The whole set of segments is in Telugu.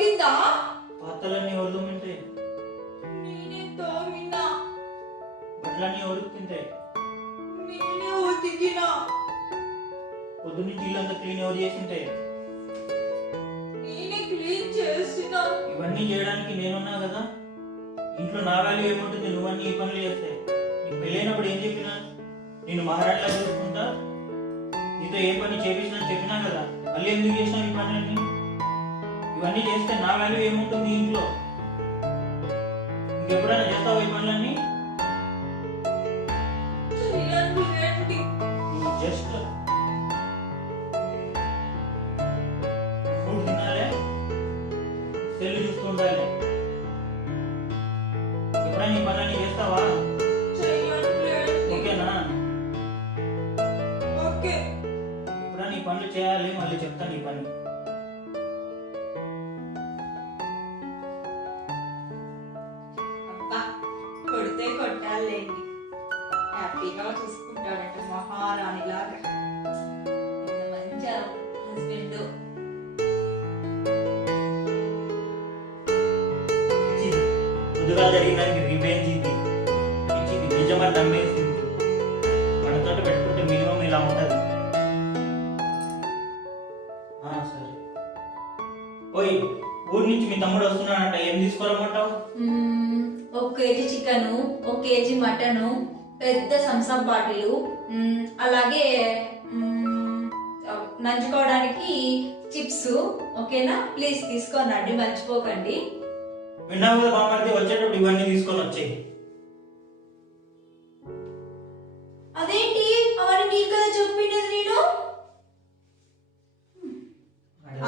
పట్టిందా? పాత్రలన్నీ ఎవరు తోమింటే? నేనే తోమినా. బట్టలన్నీ ఎవరు ఉతికింటే? నేనే ఉతికినా. పొద్దు నుంచి ఇల్లంతా క్లీన్ ఎవరు చేసింటే? నేనే క్లీన్ చేసినా. ఇవన్నీ చేయడానికి నేనున్నా కదా. ఇంట్లో నా వాల్యూ ఏముంటుంది నువ్వన్నీ ఈ పనులు చేస్తే? నీకు పెళ్ళైనప్పుడు ఏం చెప్పినా? నేను మహారాణిలా చూసుకుంటా, నీతో ఏ పని చేపించినా చెప్పినా కదా. మళ్ళీ ఎందుకు చేసినా ఈ పనులన్నీ? ఇవన్నీ చేస్తే నా వాల్యూ ఏముంటుంది ఇంట్లో? ఇంకెప్పుడైనా చేస్తావా ఈ పనులన్నీ? నువ్వు జస్ట్ ఫుడ్ తినాలే, సెల్ చూస్తూ ఉండాలి. ఎప్పుడైనా ఈ పనులన్నీ చేస్తావా? ఓకేనా? ఓకే. ఎప్పుడైనా ఈ పనులు చేయాలి, మళ్ళీ చెప్తాను ఈ పని. అబ్బా, కొడితే కొట్టాలేండి, హ్యాపీగా చూసుకుంటాడట మహారాణిలాగా. ఎంత మంచి హస్బెండ్. ముందుగా జరిగినానికి రివెంజ్ ఇది. ఇది నిజమని నమ్మేసింది. మనతో పెట్టుకుంటే మినిమం ఇలా ఉంటది. సరే. ఓయ్, ఊరి నుంచి మీ తమ్ముడు వస్తున్నాడంట, ఏం తీసుకోరమ్మంటావు? 1 కేజీ చికెను, 1 కేజీ మటను, పెద్ద సంసాప్ బాటిల్, అలాగే నంచుకోవడానికి చిప్స్. ఓకేనా? ప్లీజ్ తీసుకోనండి, మర్చిపోకండి. విన్నావు కదా బామ్మర్ది, వచ్చేటప్పుడు ఇవన్నీ తీసుకొని వచ్చేయి. అదేంటి, అవన్నీ నీకు కదా చెప్పిండేది నేను.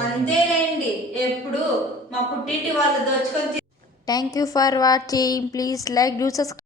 అంతేనండి, ఎప్పుడు మా పుట్టింటి వాళ్ళు దోచుకొని. Thank you for watching. Please like, do subscribe.